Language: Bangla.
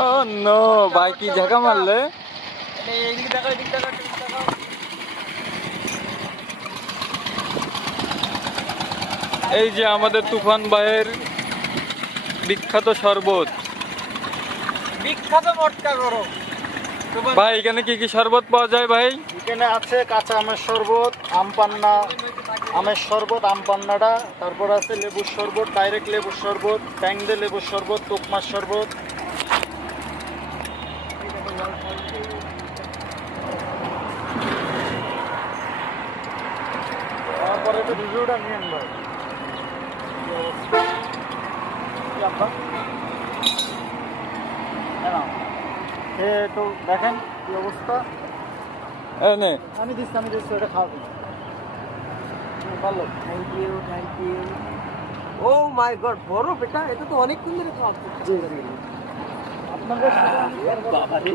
ও নো ভাই কি ঝাঁকা মারলে। এই যে আমাদের তুফান ভাইয়ের বিখ্যাত শরবত। বিখ্যাত মটকা গরম। ভাই এখানে কি কি শরবত পাওয়া যায় ভাই? এখানে আছে কাঁচা আমের শরবত, আম পান্না, আমের শরবত, আম পান্নাটা, তারপর আছে লেবুর শরবত, ডাইরেক্ট লেবুর শরবত, ট্যাংদে লেবুর শরবত, তোকমার শরবত। তারপরে তো রিভিউটা নিয়েন ভাই। তো দেখেন কি অবস্থা। এনে আমি দিচ্ছি ওটা খাওয়াবেন। ভালো, thank you. Oh my God, বড় বেটা, এটা তো অনেকক্ষণ ধরে খাওয়া। জি জি, আপনাদের সাথে